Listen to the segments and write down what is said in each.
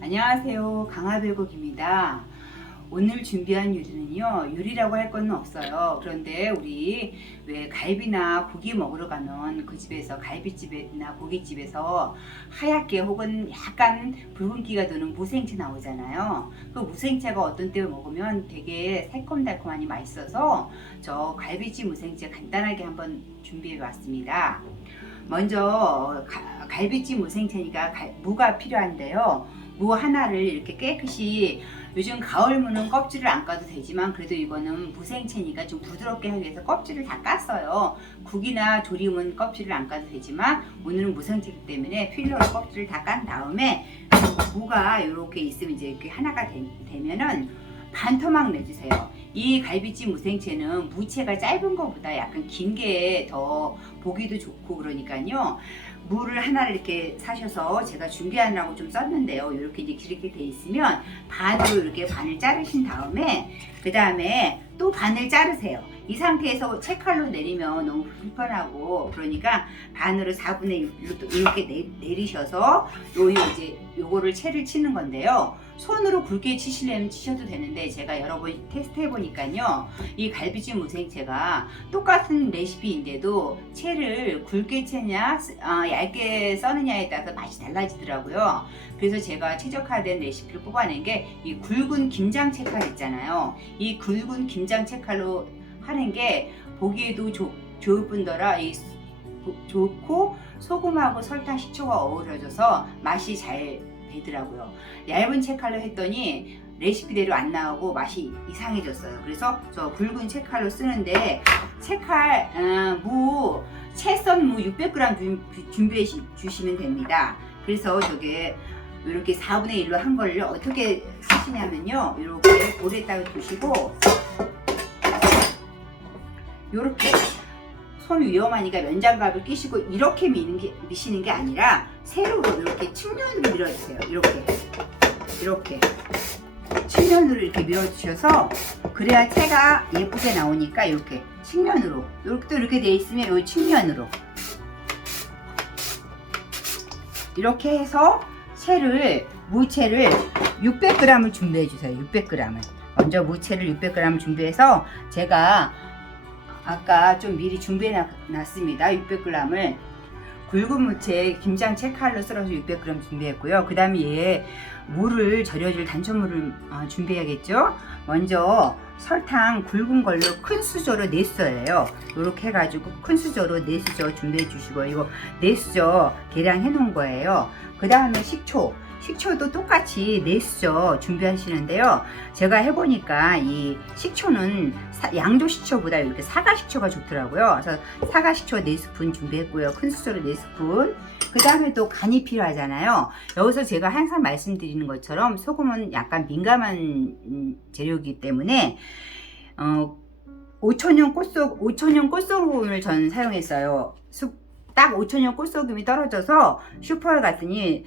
안녕하세요. 강화별곡입니다. 오늘 준비한 요리는요, 요리라고 할 건 없어요. 그런데 우리 왜 갈비나 고기 먹으러 가면 그 집에서 갈비집이나 고깃집에서 하얗게 혹은 약간 붉은기가 도는 무생채 나오잖아요. 그 무생채가 어떤 때 먹으면 되게 새콤달콤하니 맛있어서 저 갈비찜 무생채 간단하게 한번 준비해 봤습니다. 먼저 갈비찜 무생채니까 무가 필요한데요. 무 하나를 이렇게 깨끗이, 요즘 가을 무는 껍질을 안 까도 되지만 그래도 이거는 무생채니까 좀 부드럽게 하기 위해서 껍질을 다 깠어요. 국이나 조림은 껍질을 안 까도 되지만 오늘은 무생채이기 때문에 필러로 껍질을 다 깐 다음에 무가 이렇게 있으면 이제 이렇게 하나가 되면은 반토막 내주세요. 이 갈비찜 무생채는 무채가 짧은 것보다 약간 긴 게 더 보기도 좋고 그러니까요. 무를 하나를 이렇게 사셔서 제가 준비하느라고 좀 썼는데요. 이렇게 이제 길게 돼 있으면 반으로 이렇게 반을 자르신 다음에 그 다음에 또 반을 자르세요. 이 상태에서 채칼로 내리면 너무 불편하고 그러니까 반으로 4분의 1로 이렇게 내리셔서 이제 요거를 채를 치는 건데요. 손으로 굵게 치시려면 치셔도 되는데 제가 여러 번 테스트 해보니까요, 이 갈비찜 무생채가 똑같은 레시피인데도 채를 굵게 채냐 얇게 써느냐에 따라서 맛이 달라지더라고요. 그래서 제가 최적화된 레시피를 뽑아낸 게 이 굵은 김장 채칼 있잖아요. 이 굵은 김장 채칼로 하는 게 보기에도 좋을 뿐더러 좋고 소금하고 설탕, 식초가 어우러져서 맛이 잘 되더라고요. 얇은 채칼로 했더니 레시피대로 안 나오고 맛이 이상해졌어요. 그래서 저 굵은 채칼로 쓰는데 채칼 채썬 무 600g 준비해 주시면 됩니다. 그래서 저게 이렇게 4분의 1로 한 거를 어떻게 쓰시냐면요, 이렇게 볼에다가 두시고 이렇게 손 위험하니까 면장갑을 끼시고 이렇게 미시는 게 아니라 세로로 이렇게 측면으로 밀어주세요. 이렇게 측면으로 이렇게 밀어주셔서 그래야 채가 예쁘게 나오니까 이렇게 측면으로, 또 이렇게 돼 있으면 이 측면으로 이렇게 해서 무채를 600g을 준비해 주세요. 600g을 먼저 무채를 600g 준비해서 제가 아까 좀 미리 준비해 놨습니다. 600g을 굵은 무채 김장 채칼로 썰어서 600g 준비했고요. 그 다음에 얘 물을 절여줄 단천물을 준비해야겠죠. 먼저 설탕 굵은 걸로 큰 수저로 4수저예요. 이렇게 해가지고 큰 수저로 4수저 준비해 주시고, 이거 4수저 계량해 놓은 거예요. 그 다음에 식초도 똑같이 4수저 준비하시는데요. 제가 해보니까 이 식초는 양조 식초보다 이렇게 사과 식초가 좋더라고요. 그래서 사과 식초 4스푼 준비했고요. 큰 수저로 4스푼. 그 다음에 또 간이 필요하잖아요. 여기서 제가 항상 말씀드리는 것처럼 소금은 약간 민감한 재료이기 때문에 5천년 꽃소금을 저는 사용했어요. 딱 5천년 꽃소금이 떨어져서 슈퍼에 갔더니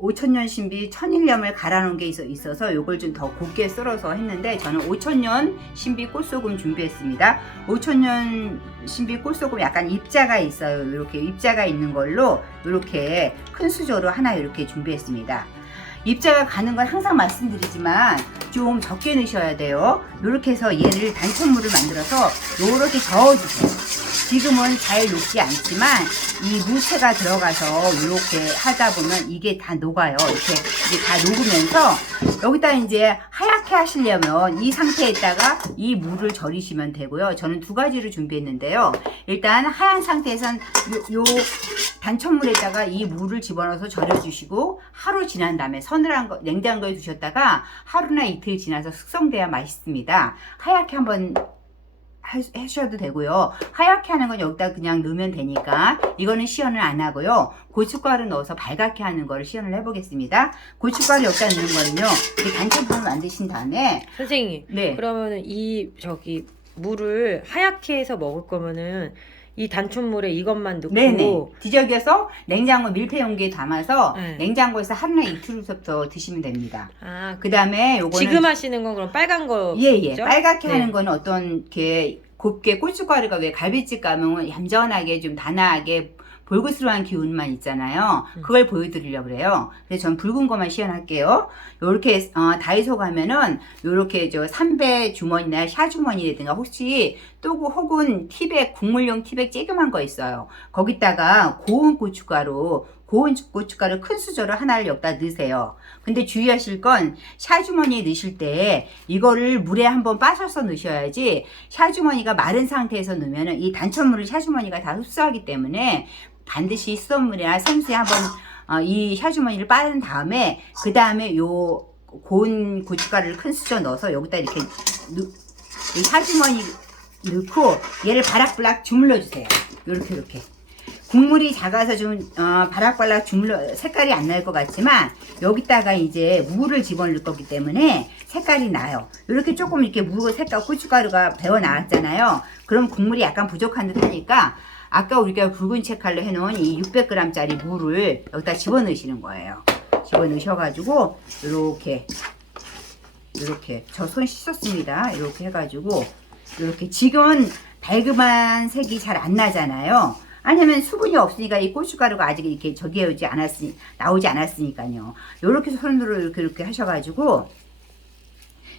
5천년 신비 천일염을 갈아놓은 게 있어서 이걸 좀 더 곱게 썰어서 했는데 저는 5천년 신비 꽃소금 준비했습니다. 5천년 신비 꽃소금 약간 입자가 있어요. 이렇게 입자가 있는 걸로 이렇게 큰 수저로 하나 이렇게 준비했습니다. 입자가 가는 건 항상 말씀드리지만 좀 적게 넣으셔야 돼요. 이렇게 해서 얘를 단천물을 만들어서 이렇게 저어주세요. 지금은 잘 녹지 않지만 이 무채가 들어가서 이렇게 하다 보면 이게 다 녹아요. 이게 다 녹으면서 여기다 이제 하얗게 하시려면 이 상태에다가 이 무를 절이시면 되고요. 저는 2가지를 준비했는데요. 일단 하얀 상태에선 요 단천물에다가 이 무를 집어넣어서 절여주시고 하루 지난 다음에 서늘한 냉장고에 두셨다가 하루나 이틀 지나서 숙성돼야 맛있습니다. 하얗게 한번 하셔도 되고요. 하얗게 하는 건 여기다 그냥 넣으면 되니까 이거는 시연을 안 하고요. 고춧가루 넣어서 발갛게 하는 거를 시연을 해보겠습니다. 고춧가루 여기다 넣는 거는요, 이 단천물을 만드신 다음에 선생님, 네. 그러면은 물을 하얗게 해서 먹을 거면은 이 단촛물에 이것만 넣고 네네. 뒤적여서 냉장고 밀폐 용기에 담아서 네. 냉장고에서 하루나 이틀부터 드시면 됩니다. 그 다음에 요거는 지금 하시는 건 그럼 빨간 거 예. 빨갛게 네. 하는 거는 어떤 게 곱게 고춧가루가 왜 갈비집 가면 얌전하게 좀 단아하게 볼그스러운 기운만 있잖아요. 그걸 보여드리려고 그래요. 그래서 전 붉은 것만 시연할게요. 요렇게 다이소 가면은 요렇게 저 삼배 주머니나 샤 주머니라든가 혹시 또 혹은 티백 국물용 티백 쬐그만 거 있어요. 거기다가 고운 고춧가루 큰 수저를 하나를 여기다 넣으세요. 근데 주의하실 건 샤주머니에 넣으실 때 이거를 물에 한번 빠셔서 넣으셔야지, 샤주머니가 마른 상태에서 넣으면 이 단천물을 샤주머니가 다 흡수하기 때문에 반드시 수돗물이나 생수에 한번 이 샤주머니를 빠른 다음에 그 다음에 요 고운 고춧가루를 큰 수저 넣어서 여기다 이렇게 이 샤주머니 넣고 얘를 바락바락 주물러 주세요. 이렇게 국물이 작아서 좀 바락바락 주물러 색깔이 안 날 것 같지만 여기다가 이제 무를 집어넣을 거기 때문에 색깔이 나요. 이렇게 조금 이렇게 무 색깔 고춧가루가 배어 나왔잖아요. 그럼 국물이 약간 부족한 듯 하니까 아까 우리가 붉은 채칼로 해놓은 이 600g짜리 무를 여기다 집어넣으시는 거예요. 집어넣으셔가지고 이렇게 저 손 씻었습니다. 이렇게 해가지고 이렇게 지금은 발그만 색이 잘 안 나잖아요. 아니면 수분이 없으니까 이 고춧가루가 아직 이렇게 나오지 않았으니까요. 이렇게 손으로 이렇게 하셔가지고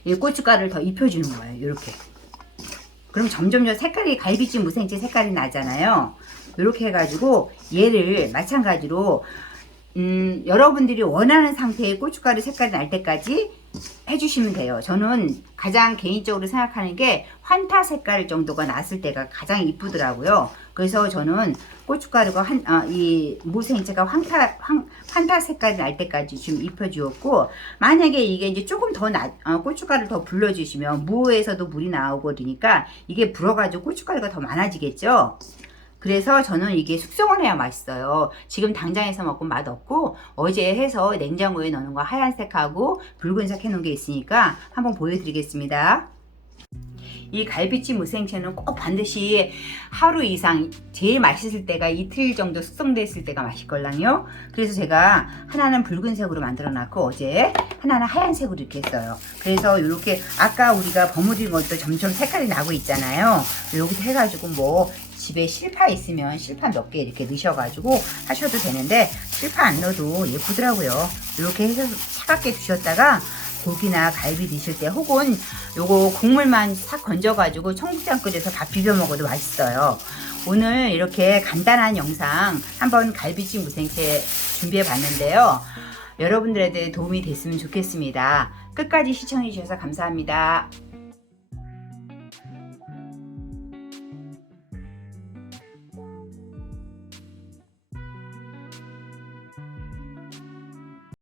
이 고춧가루를 더 입혀주는 거예요. 이렇게. 그럼 점점 색깔이 갈비찜 무생채 색깔이 나잖아요. 이렇게 해가지고 얘를 마찬가지로 여러분들이 원하는 상태의 고춧가루 색깔이 날 때까지 해주시면 돼요. 저는 가장 개인적으로 생각하는 게 환타 색깔 정도가 났을 때가 가장 이쁘더라고요. 그래서 저는 고춧가루가 이 무생채가 환타 색깔이 날 때까지 좀 입혀주었고, 만약에 이게 이제 조금 더 고춧가루를 더 불러주시면 무에서도 물이 나오고 그러니까 이게 불어가지고 고춧가루가 더 많아지겠죠. 그래서 저는 이게 숙성을 해야 맛있어요. 지금 당장에서 먹고 맛없고 어제 해서 냉장고에 넣는 거 하얀색하고 붉은색 해놓은 게 있으니까 한번 보여드리겠습니다. 이 갈비찜 무생채는 꼭 반드시 하루 이상, 제일 맛있을 때가 이틀 정도 숙성됐을 때가 맛있걸랑요. 그래서 제가 하나는 붉은색으로 만들어 놨고 어제 하나는 하얀색으로 이렇게 했어요. 그래서 이렇게 아까 우리가 버무린 것도 점점 색깔이 나고 있잖아요. 여기서 해가지고 뭐 집에 실파 있으면 실파 몇 개 이렇게 넣으셔가지고 하셔도 되는데 실파 안 넣어도 예쁘더라고요. 이렇게 해서 차갑게 두셨다가 고기나 갈비 드실 때 혹은 요거 국물만 싹 건져가지고 청국장 끓여서 밥 비벼 먹어도 맛있어요. 오늘 이렇게 간단한 영상 한번 갈비찜 무생채 준비해 봤는데요. 여러분들한테 도움이 됐으면 좋겠습니다. 끝까지 시청해 주셔서 감사합니다.